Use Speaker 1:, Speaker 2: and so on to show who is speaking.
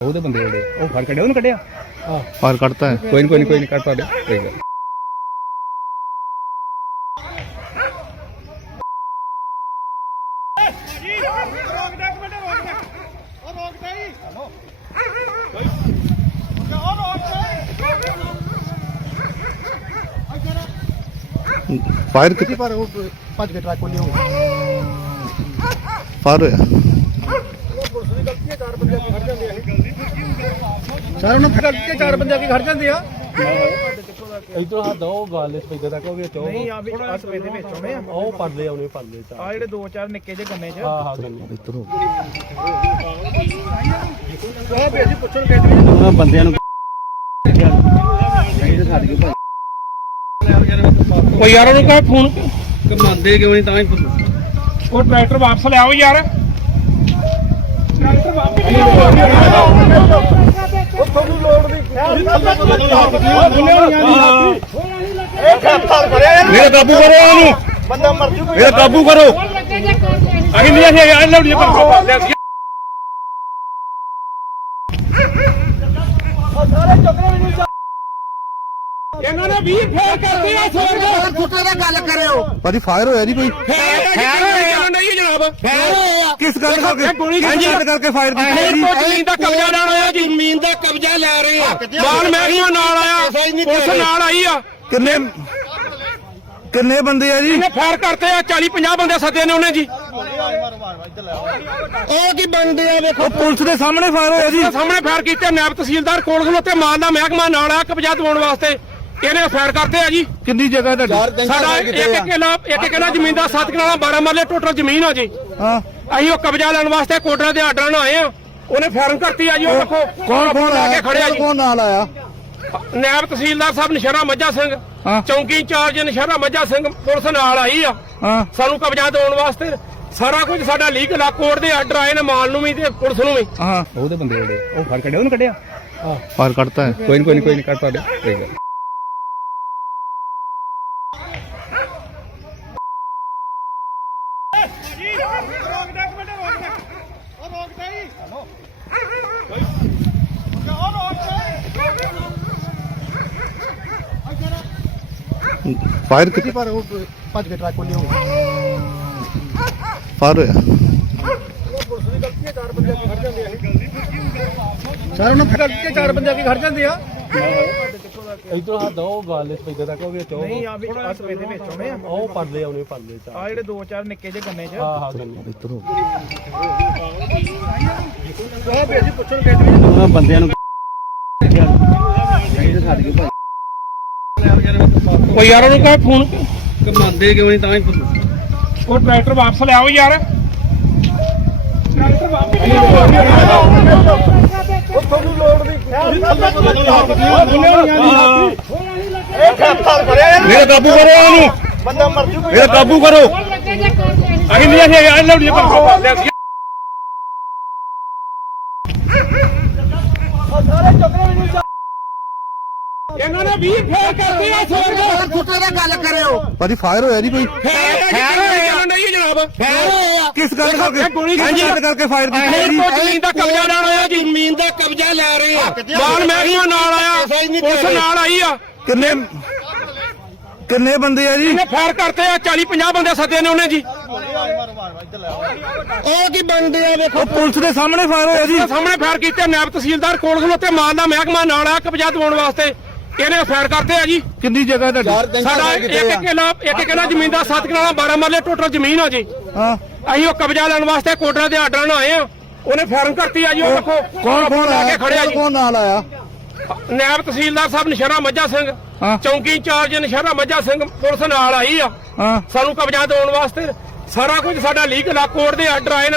Speaker 1: ਉਹਦੇ ਬੰਦੇ ਜਿਹੜੇ ਉਹ ਫੜ ਕੱਢਿਆ ਉਹਨੂੰ ਕੱਢਿਆ
Speaker 2: ਫਾਰ ਕੱਢਤਾ ਹੈ।
Speaker 1: ਕੋਈ ਨਹੀਂ ਕੱਢ ਤੁਹਾਡੇ ਕੋਈ ਗੱਲ
Speaker 2: ਫਾਇਰ ਕਿੱਥੇ
Speaker 3: ਪਰ ਉਹ ਭੱਜ ਕੇ ਟਰੱਕ ਕੋਲ ਨਹੀਂ ਹੋਊਗਾ।
Speaker 2: ਫਾਰ ਹੋਇਆ
Speaker 3: ਸਰ ਉਹਨਾਂ ਫੜ ਕੇ 4 ਬੰਦੇ ਆ ਕੇ ਖੜ ਜਾਂਦੇ ਆ।
Speaker 4: ਇਧਰ ਹੱਥ ਉਹ ਗੱਲ ਇਸ ਪੈਦਾ ਤੱਕ ਉਹ ਵਿੱਚ
Speaker 3: ਨਹੀਂ ਆ ਵੀ ਆ ਸਵੇਰ ਦੇ ਵਿੱਚ ਆਉਣੇ ਆ।
Speaker 4: ਉਹ ਪਰਲੇ ਆਉਣੇ ਪਰਲੇ ਚ
Speaker 3: ਆ ਜਿਹੜੇ 2-4 ਨਿੱਕੇ ਜਿਹੇ ਗੰਨੇ 'ਚ
Speaker 4: ਹਾਂ ਗੰਨੇ
Speaker 2: ਇੱਧਰ ਹੋ
Speaker 3: ਉਹ ਵੀ ਅਸੀਂ ਪੁੱਛਣ ਗਏ ਸੀ
Speaker 4: ਉਹਨਾਂ ਬੰਦਿਆਂ ਨੂੰ
Speaker 1: ਉਹ ਯਾਰ ਉਹਨੂੰ ਕਹੇ ਫੋਨ
Speaker 4: ਕਮਾਉਂਦੇ ਕਿਉਂ ਨਹੀਂ ਤਾਂ ਹੀ
Speaker 1: ਉਹ ਟਰੈਕਟਰ ਵਾਪਸ ਲਿਆਓ ਯਾਰ ਮੇਰਾ ਕਾਬੂ ਕਰੋ ਉਹਨੂੰ
Speaker 3: ਬੰਦਾ ਮਰ ਜੂ
Speaker 1: ਮੇਰਾ ਕਾਬੂ ਕਰੋ ਅਸੀਂ ਨਹੀਂ ਅਸੀਂ ਆ ਲੌੜੀਏ ਪਰ ਲੈ ਸੀ ਇਹਨਾਂ ਨੇ 20 ਫੇਰ ਕਰਦੇ ਆ ਸੋਰ
Speaker 3: ਕੁੱਤੇ ਦਾ ਗੱਲ ਕਰਿਓ।
Speaker 2: ਭਾਜੀ ਫਾਇਰ ਹੋਇਆ ਜੀ ਕੋਈ
Speaker 1: ਫੇਰ ਹੋਇਆ ਨਹੀਂ ਜਨਾਬ ਫੇਰ ਹੋਇਆ
Speaker 2: ਕਿਸ ਗੱਲ ਕਰਕੇ ਕਰਕੇ ਫਾਇਰ ਕੀਤਾ
Speaker 1: ਇਹ
Speaker 2: ਜੀ?
Speaker 1: ਤੋਂ ਜ਼ਮੀਨ ਦਾ ਕਬਜ਼ਾ ਲੈਣ ਆਇਆ ਜੀ ਜ਼ਮੀਨ ਦਾ ਕਬਜ਼ਾ ਲੈ ਰਹੇ ਆ ਮਾਲ ਮਹਿਕਮਾ ਨਾਲ ਆਇਆ ਪੁਲਿਸ ਨਾਲ ਆਈ ਆ
Speaker 2: ਕਿੰਨੇ ਬੰਦੇ ਆ ਜੀ?
Speaker 1: ਇਹਨੇ ਫਾਇਰ ਕਰਤੇ ਆ 40-50 ਬੰਦੇ ਸੱਦੇ ਨੇ ਉਹਨੇ ਜੀ
Speaker 3: ਉਹ ਕੀ ਬਣਦੇ ਆ ਵੇਖੋ।
Speaker 2: ਉਹ ਪੁਲਿਸ ਦੇ ਸਾਹਮਣੇ ਫਾਇਰ ਹੋਇਆ ਜੀ।
Speaker 1: ਸਾਹਮਣੇ ਫਾਇਰ ਕੀਤੇ ਨਾਇਬ ਤਹਿਸੀਲਦਾਰ ਕੋਲ ਖਲੋਤੇ ਮਾਲ ਦਾ ਮਹਿਕਮਾ ਨਾਲ ਆ ਕਬਜ਼ਾ ਦਿਵਾਉਣ ਵਾਸਤੇ ਇਹਨੇ ਫਾਇਰ ਕਰਤੇ ਆ ਜੀ।
Speaker 2: ਕਿੰਨੀ ਜਗ੍ਹਾ ਤੁਹਾਡੀ?
Speaker 1: ਸਾਡਾ ਇੱਕ ਕਿੱਲਾ ਜ਼ਮੀਨ ਦਾ 7 ਕਿੱਲਾ 12 ਮਰਲੇ ਟੋਟਲ ਜ਼ਮੀਨ ਆ ਜੀ।
Speaker 2: ਹਾਂ
Speaker 1: ਅਸੀਂ ਉਹ ਕਬਜ਼ਾ ਲੈਣ ਵਾਸਤੇ ਕੋਟਰਾ ਦੇ ਆਰਡਰ ਨਾਲ ਆਏ ਆ ਉਹਨੇ ਫਾਇਰਿੰਗ ਕਰਤੀ ਆ ਜੀ। ਉਹ ਦੇਖੋ
Speaker 2: ਕੌਣ
Speaker 1: ਲਾ ਕੇ ਖੜਿਆ ਜੀ
Speaker 2: ਕੌਣ ਨਾਲ ਆਇਆ?
Speaker 1: ਨਾਇਬ ਤਹਿਸੀਲਦਾਰ ਸਾਹਿਬ ਨਸ਼ਹਿਰਾ ਮੱਝਾ ਸਿੰਘ
Speaker 2: ਹਾਂ।
Speaker 1: ਚੌਂਕੀ ਇੰਚਾਰਜ ਨਸ਼ਹਿਰਾ ਮੱਝਾ ਸਿੰਘ ਪੁਲਿਸ ਨਾਲ ਆਈ ਆ
Speaker 2: ਹਾਂ
Speaker 1: ਸਾਨੂੰ ਕਬਜ਼ਾ ਦਿਵਾਉਣ ਵਾਸਤੇ। ਸਾਰਾ ਕੁਝ ਸਾਡਾ ਲੀਗਲ ਆ ਕੋਰਟ ਦੇ ਆਰਡਰ ਆਏ ਨੇ ਮਾਲ ਨੂੰ ਵੀ ਤੇ ਪੁਲਿਸ ਨੂੰ ਵੀ।
Speaker 2: ਹਾਂ
Speaker 1: ਉਹਦੇ ਬੰਦੇ ਜਿਹੜੇ ਉਹ ਫੜ ਕੱਢਿਆ ਉਹਨੂੰ ਕੱਢਿਆ
Speaker 2: ਫਾਰ ਕੱਢਤਾ ਹੈ।
Speaker 1: ਕੋਈ ਨਹੀਂ ਕੱਢ ਤੁਹਾਡੇ ਕੋਈ ਗੱਲ
Speaker 2: ਫਾਇਰ ਕਿੱਥੇ
Speaker 3: ਪਰ ਉਹ ਭੱਜ ਕੇ ਟਰੱਕ ਕੋਲ ਨਹੀਂ ਹੋਊਗਾ।
Speaker 2: ਫਾਰ ਹੋਇਆ
Speaker 3: ਸਰ ਉਹਨਾਂ ਫੜ ਕੇ 4 ਬੰਦੇ ਆ ਕੇ ਖੜ ਜਾਂਦੇ ਆ।
Speaker 4: ਇਧਰ ਹੱਥ ਉਹ ਗੱਲ ਇਸ ਪੈਦਾ ਤੱਕ ਉਹ ਵਿੱਚ
Speaker 3: ਨਹੀਂ ਆ ਵੀ ਆ ਸਵੇਰ ਦੇ ਵਿੱਚ ਆਉਣੇ ਆ।
Speaker 4: ਉਹ ਪਰਲੇ ਆਉਣੇ ਪਰਲੇ ਚ
Speaker 3: ਆ ਜਿਹੜੇ 2-4 ਨਿੱਕੇ ਜਿਹੇ ਗੰਨੇ 'ਚ
Speaker 4: ਹਾਂ ਗੰਨੇ
Speaker 2: ਇੱਧਰ ਹੋ
Speaker 3: ਉਹ ਵੀ ਅਸੀਂ ਪੁੱਛਣ ਗਏ ਸੀ
Speaker 4: ਉਹਨਾਂ ਬੰਦਿਆਂ ਨੂੰ
Speaker 1: ਉਹ ਯਾਰ ਉਹਨੂੰ ਕਹੇ ਫੋਨ
Speaker 4: ਕਮਾਉਂਦੇ ਕਿਉਂ ਨਹੀਂ ਤਾਂ ਹੀ
Speaker 1: ਉਹ ਟਰੈਕਟਰ ਵਾਪਸ ਲਿਆਓ ਯਾਰ
Speaker 3: ਉਹ ਤੁਹਾਨੂੰ ਲੋੜ ਨਹੀਂ
Speaker 1: ਮੇਰਾ ਕਾਬੂ ਕਰੋ ਉਹਨੂੰ
Speaker 3: ਬੰਦਾ ਮਰ ਜੂ
Speaker 1: ਮੇਰਾ ਕਾਬੂ ਕਰੋ ਅਸੀਂ ਨਹੀਂ ਅਸੀਂ ਆ ਲੌੜੀਏ ਪਰ ਲੈ ਸੀ ਇਹਨਾਂ ਨੇ 20 ਫੇਰ ਕਰਦੇ ਆ ਸੋਰ
Speaker 3: ਕੁੱਤੇ ਦਾ ਗੱਲ ਕਰਿਓ।
Speaker 2: ਭਾਜੀ ਫਾਇਰ ਹੋਇਆ ਜੀ ਕੋਈ
Speaker 1: ਫੇਰ ਹੋਇਆ ਨਹੀਂ ਜਨਾਬ ਫੇਰ ਹੋਇਆ
Speaker 2: ਕਿਸ ਗੱਲ ਕਰਕੇ ਫਾਇਰ ਕੀਤਾ
Speaker 1: ਇਹ
Speaker 2: ਜੀ?
Speaker 1: ਤੋਂ ਜ਼ਮੀਨ ਦਾ ਕਬਜ਼ਾ ਲੈਣ ਆਇਆ ਜੀ ਜ਼ਮੀਨ ਦਾ ਕਬਜ਼ਾ ਲੈ ਰਹੇ ਆ ਮਾਲ ਮਹਿਕਮਾ ਨਾਲ ਆਇਆ ਪੁਲਿਸ ਨਾਲ ਆਈ ਆ
Speaker 2: ਕਿੰਨੇ ਬੰਦੇ ਆ ਜੀ?
Speaker 1: ਇਹਨੇ ਫਾਇਰ ਕਰਤੇ ਆ 40-50 ਬੰਦੇ ਸੱਦੇ ਨੇ ਉਹਨੇ ਜੀ
Speaker 3: ਉਹ ਕੀ ਬਣਦੇ ਆ ਵੇਖੋ।
Speaker 2: ਉਹ ਪੁਲਿਸ ਦੇ ਸਾਹਮਣੇ ਫਾਇਰ ਹੋਇਆ ਜੀ।
Speaker 1: ਸਾਹਮਣੇ ਫਾਇਰ ਕੀਤੇ ਨਾਇਬ ਤਹਿਸੀਲਦਾਰ ਕੋਲ ਖਲੋਤੇ ਮਾਲ ਦਾ ਮਹਿਕਮਾ ਨਾਲ ਆ ਕਬਜ਼ਾ ਦਿਵਾਉਣ ਵਾਸਤੇ ਇਹਨੇ ਫਾਇਰ ਕਰਤੇ ਆ ਜੀ।
Speaker 2: ਕਿੰਨੀ ਜਗ੍ਹਾ ਤੁਹਾਡੀ?
Speaker 1: ਸਾਡਾ ਇੱਕ ਕਿੱਲਾ ਜ਼ਮੀਨ ਦਾ 7 ਕਿੱਲਾ 12 ਮਰਲੇ ਟੋਟਲ ਜ਼ਮੀਨ ਆ ਜੀ।
Speaker 2: ਹਾਂ
Speaker 1: ਅਸੀਂ ਉਹ ਕਬਜ਼ਾ ਲੈਣ ਵਾਸਤੇ ਕੋਟਰਾ ਦੇ ਆਰਡਰ ਨਾਲ ਆਏ ਆ ਉਹਨੇ ਫਾਇਰਿੰਗ ਕਰਤੀ ਆ ਜੀ। ਉਹ ਦੇਖੋ
Speaker 2: ਕੌਣ
Speaker 1: ਲਾ ਕੇ ਖੜਿਆ ਜੀ
Speaker 2: ਕੌਣ ਨਾਲ ਆਇਆ?
Speaker 1: ਨਾਇਬ ਤਹਿਸੀਲਦਾਰ ਸਾਹਿਬ ਨਸ਼ਹਿਰਾ ਮੱਝਾ ਸਿੰਘ
Speaker 2: ਹਾਂ।
Speaker 1: ਚੌਂਕੀ ਇੰਚਾਰਜ ਨਸ਼ਹਿਰਾ ਮੱਝਾ ਸਿੰਘ ਪੁਲਿਸ ਨਾਲ ਆਈ ਆ
Speaker 2: ਹਾਂ
Speaker 1: ਸਾਨੂੰ ਕਬਜ਼ਾ ਦਿਵਾਉਣ ਵਾਸਤੇ। ਸਾਰਾ ਕੁਝ ਸਾਡਾ ਲੀਗਲ ਆ ਕੋਰਟ ਦੇ ਆਰਡਰ ਆਏ ਨੇ